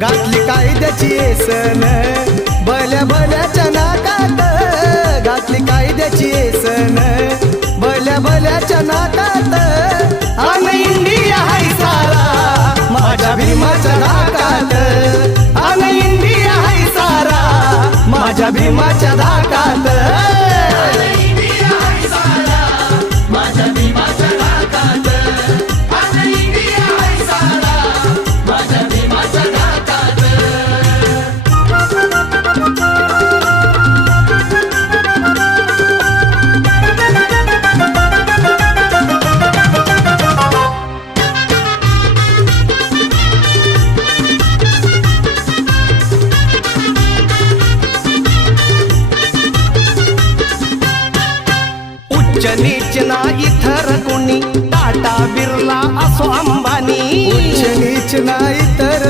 घातली कायद्याची येसन भल्या भल्याच्या नाकात, घातली कायद्याची येसन भल्या भल्याच्या नाकात. अन इंडिया हाय सारा माझ्या भीमाच्या धाकात, अन इंडिया हाय सारा माझ्या भीमाच्या धाकात. उच्च नीच ना इथर कोणी, टाटा बिर्ला असो अंबानी. उच्च नीच ना